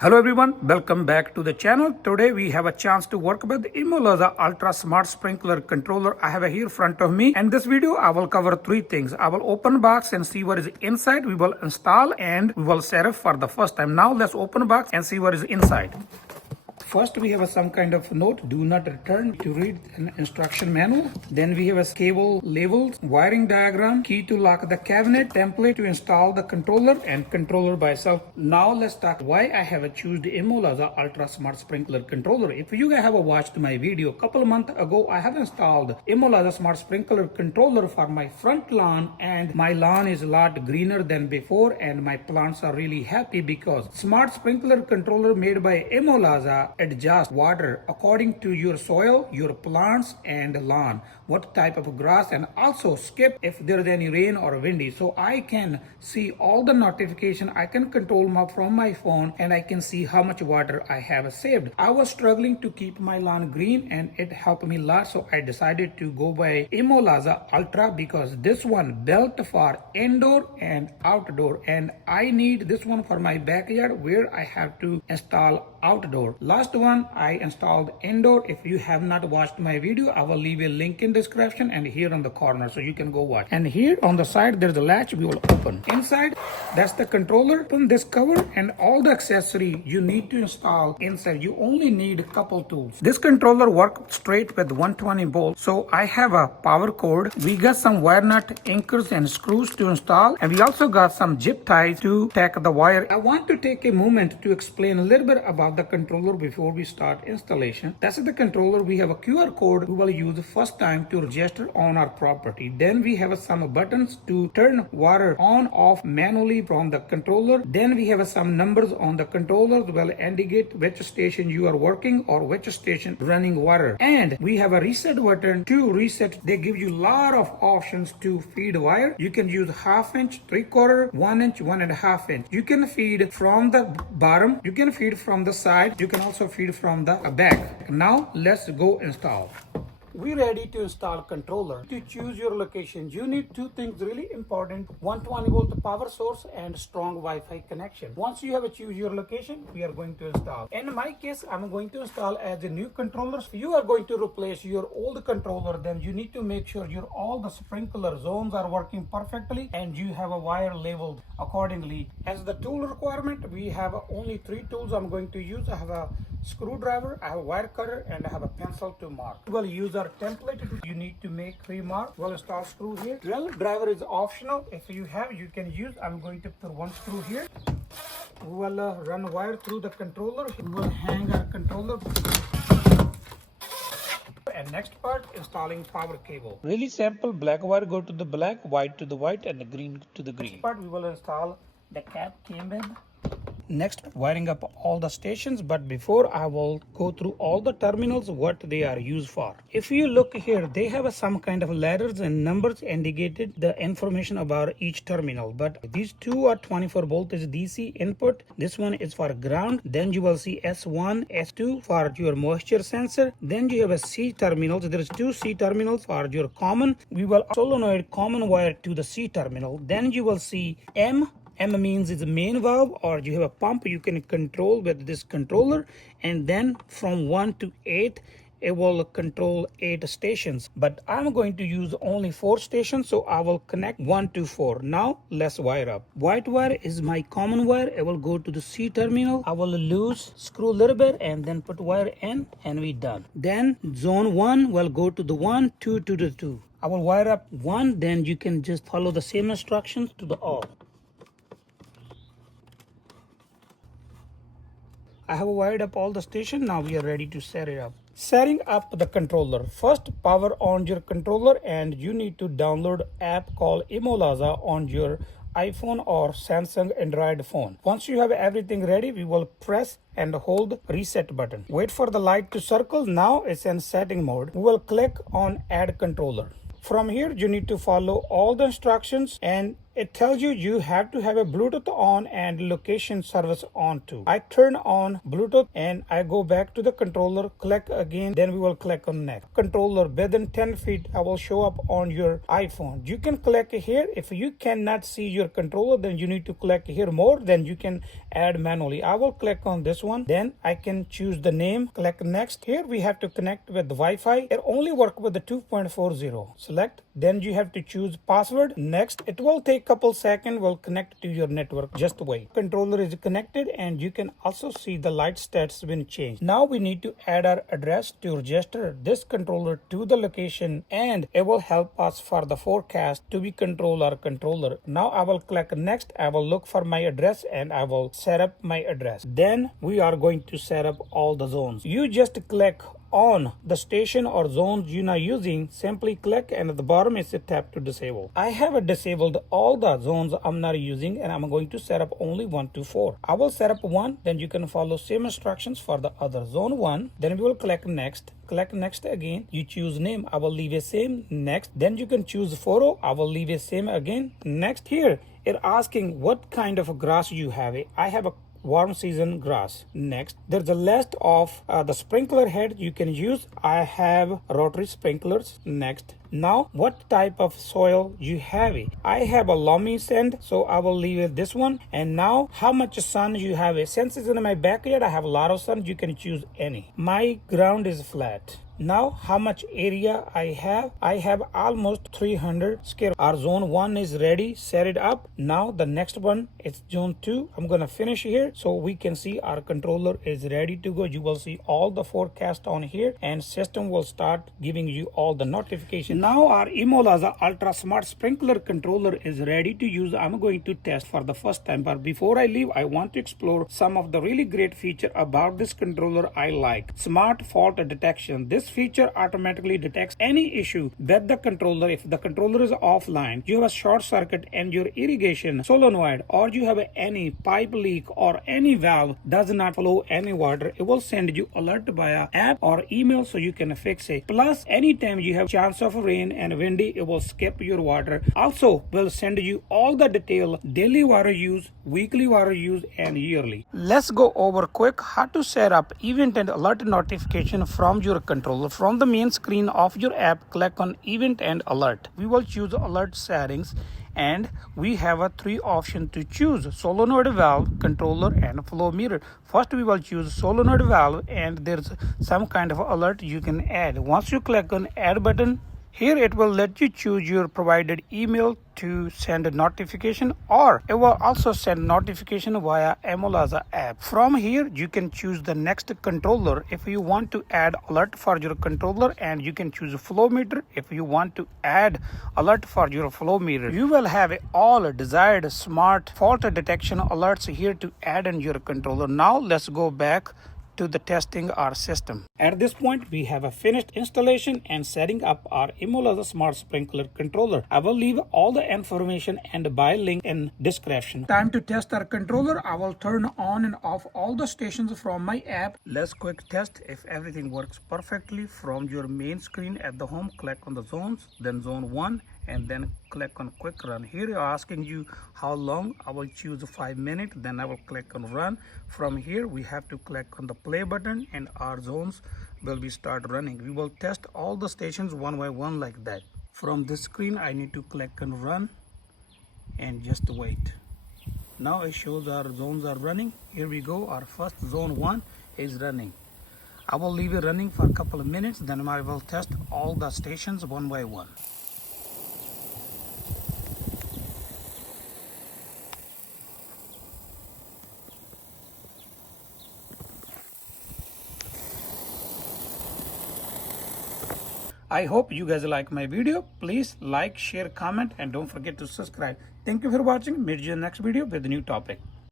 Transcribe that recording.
Hello everyone, welcome back to the channel. Today we have a chance to work with ImoLaza Ultra Smart Sprinkler Controller. I have it here in front of me. And this video I will cover three things. I will open box and see what is inside. We will install and we will set it for the first time. Now let's open box and see what is inside. First, we have some kind of note, do not return, to read an instruction manual. Then we have a cable labels, wiring diagram, key to lock the cabinet, template to install the controller and controller by itself. Now let's talk why I have chosen the ImoLaza Ultra Smart Sprinkler Controller. If you guys have watched my video a couple of months ago, I have installed ImoLaza Smart Sprinkler Controller for my front lawn, and my lawn is a lot greener than before and my plants are really happy because Smart Sprinkler Controller made by ImoLaza adjust water according to your soil, your plants and lawn, what type of grass, and also skip if there is any rain or windy. So I can see all the notification. I can control from my phone and I can see how much water I have saved. I was struggling to keep my lawn green and it helped me a lot. So I decided to go by ImoLaza Ultra because this one built for indoor and outdoor, and I need this one for my backyard where I have to install outdoor. Last one I installed indoor. If you have not watched my video, I will leave a link in description and here on the corner so you can go watch. And here on the side there's a latch we will open. Inside, that's the controller. Open this cover and all the accessory you need to install inside. You only need a couple tools. This controller works straight with 120 volts. So I have a power cord. We got some wire nut, anchors and screws to install, and we also got some zip ties to take the wire. I want to take a moment to explain a little bit about the controller before we start installation. That's the controller. We have a QR code we will use first time to register on our property. Then we have some buttons to turn water on off manually from the controller. Then we have some numbers on the controller will indicate which station you are working or which station running water. And we have a reset button to reset. They give you a lot of options to feed wire. You can use 1/2 inch, 3/4, 1 inch, 1.5 inch. You can feed from the bottom. You can feed from the side. You can also feed from the back. Now let's go install. We're ready to install controller. To choose your location, you need two things really important: 120 volt power source and strong Wi-Fi connection. Once you have choose your location, we are going to install. In my case, I'm going to install as a new controller. If you are going to replace your old controller, then you need to make sure your all the sprinkler zones are working perfectly and you have a wire labeled accordingly. As the tool requirement, we have only 3 tools I'm going to use. I have a screwdriver, I have a wire cutter, and I have a pencil to mark. We'll use our template. You need to make 3 marks. We'll install screw here. Drill driver is optional. If you have, you can use. I'm going to put 1 screw here. We will run wire through the controller. We will hang our controller. And next part, installing power cable. Really simple. Black wire go to the black, white to the white, and the green to the green. Part we will install the cap came in. Next, wiring up all the stations, but before I will go through all the terminals, what they are used for. If you look here, they have some kind of letters and numbers indicated the information about each terminal, but these two are 24 voltage DC input. This one is for ground. Then you will see S1, S2 for your moisture sensor. Then you have a C terminals. There is 2 C terminals for your common. We will solenoid common wire to the C terminal. Then you will see M means is the main valve, or you have a pump you can control with this controller, and then from 1 to 8 it will control 8 stations, but I'm going to use only 4 stations, so I will connect 1 to 4. Now let's wire up. White wire is my common wire. I will go to the C terminal. I will loose screw a little bit and then put wire in, and we done. Then zone 1 will go to the 1, 2 to the 2. I will wire up 1, then you can just follow the same instructions to the all. I have wired up all the station. Now we are ready to set it up. Setting up the controller. First, power on your controller, and you need to download app called ImoLaza on your iPhone or Samsung Android phone. Once you have everything ready, we will press and hold reset button. Wait for the light to circle. Now it's in setting mode. We will click on add controller. From here, you need to follow all the instructions, and it tells you have to have a Bluetooth on and location service on too. I turn on Bluetooth and I go back to the controller, click again, then we will click on next. Controller within 10 feet, I will show up on your iPhone. You can click here. If you cannot see your controller, then you need to click here more, then you can add manually. I will click on this one, then I can choose the name, click next. Here we have to connect with the Wi-Fi. It only work with the 2.40. Select, then you have to choose password. Next, it will take couple seconds, will connect to your network. Just wait. Controller is connected and you can also see the light stats been changed. Now we need to add our address to register this controller to the location, and it will help us for the forecast to be control our controller. Now I will click next. I will look for my address and I will set up my address. Then we are going to set up all the zones. You just click on the station or zones you're not using, simply click, and at the bottom is a tap to disable. I have disabled all the zones I'm not using, and I'm going to set up only 1 to 4. I will set up 1, then you can follow same instructions for the other. Zone 1, then we will click next. Click next again. You choose name. I will leave a same. Next. Then you can choose photo. I will leave a same again. Next. Here it asking what kind of grass you have. I have a warm season grass. Next, there's a list of the sprinkler head you can use. I have rotary sprinklers. Next, now what type of soil you have? I have a loamy sand, so I will leave it this one. And now how much sun you have? Since it's in my backyard, I have a lot of sun. You can choose any. My ground is flat. Now how much area I have? I have almost 300 square. Our zone 1 is ready. Set it up. Now the next one is zone 2. I'm gonna finish here so we can see our controller is ready to go. You will see all the forecast on here, and system will start giving you all the notification. Now our ImoLaza Ultra Smart Sprinkler Controller is ready to use. I'm going to test for the first time, but before I leave, I want to explore some of the really great feature about this controller I like. Smart fault detection. This feature automatically detects any issue with the controller. If the controller is offline, you have a short circuit in your irrigation solenoid, or you have any pipe leak or any valve does not flow any water, it will send you alert via app or email so you can fix it. Plus, anytime you have chance of rain and windy, it will skip your water. Also will send you all the detail daily water use, weekly water use, and yearly. Let's go over quick how to set up event and alert notification from your controller. From the main screen of your app, click on event and alert. We will choose alert settings, and we have a 3 options to choose: solenoid valve, controller, and flow meter. First we will choose solenoid valve, and there's some kind of alert you can add. Once you click on add button, here it will let you choose your provided email to send a notification, or it will also send notification via ImoLaza app. From here you can choose the next controller if you want to add alert for your controller, and you can choose flow meter if you want to add alert for your flow meter. You will have all desired smart fault detection alerts here to add in your controller. Now let's go back to the testing our system. At this point, we have a finished installation and setting up our ImoLaza Smart Sprinkler Controller. I will leave all the information and buy link in description. Time to test our controller. I will turn on and off all the stations from my app. Let's quick test if everything works perfectly. From your main screen at the home, click on the zones, then zone 1, and then click on quick run. Here you're asking you how long. I will choose 5 minutes, then I will click on run. From here we have to click on the play button, and our zones will be start running. We will test all the stations one by one like that. From this screen I need to click on run and just wait. Now it shows our zones are running. Here we go. Our first zone 1 is running. I will leave it running for a couple of minutes, then I will test all the stations one by one. I hope you guys like my video. Please like, share, comment, and don't forget to subscribe. Thank you for watching. Meet you in the next video with a new topic.